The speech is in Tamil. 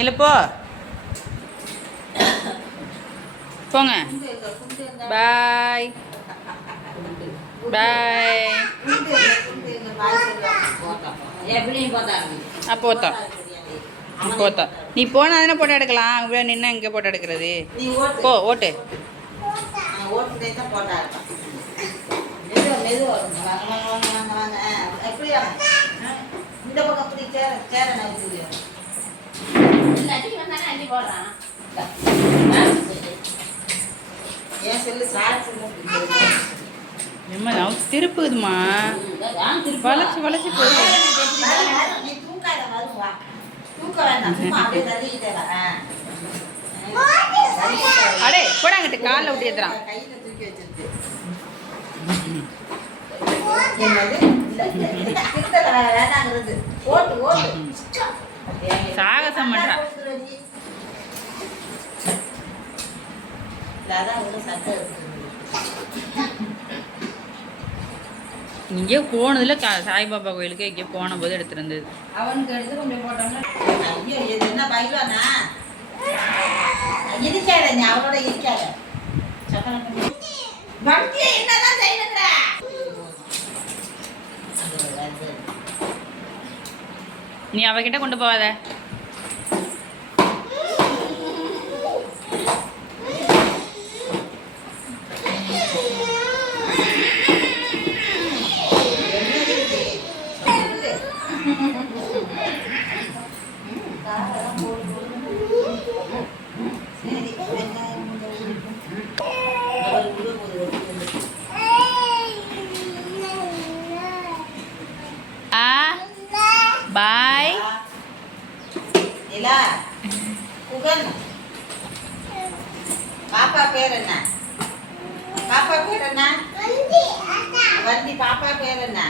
இல்லை போ போங்க. பாய் பாய். போத்தா போத்தா நீ போனா தானே போட்டோ எடுக்கலாம். இவ்வளோ நின்று எங்கே போட்டோ எடுக்கிறது? போ ஓட்டு. ஏம்மா நான் திருப்புதுமா, வளைச்சி வளைச்சி போகுது. அடே போடாங்கிட்டு காலில் விட்டு ஏத்துறான். சாகசம் பண்றான். இங்கே போனதுல சாய்பாபா கோயிலுக்கு இங்கே போன போது எடுத்துருந்தது. அவனுக்கு எடுத்து கொஞ்சம் போட்டோம்னா ஐயோ இது என்ன பைலானா இருக்காத, நீ அவளோட இருக்காத. பக்தி என்னதான் செய்யணுங்கிற நீ அவகிட்ட கொண்டு போவாத. பாய். பாப்பா பேர் என்ன? பாப்பா பேர் என்ன? வண்டி பாப்பா பேர் என்ன?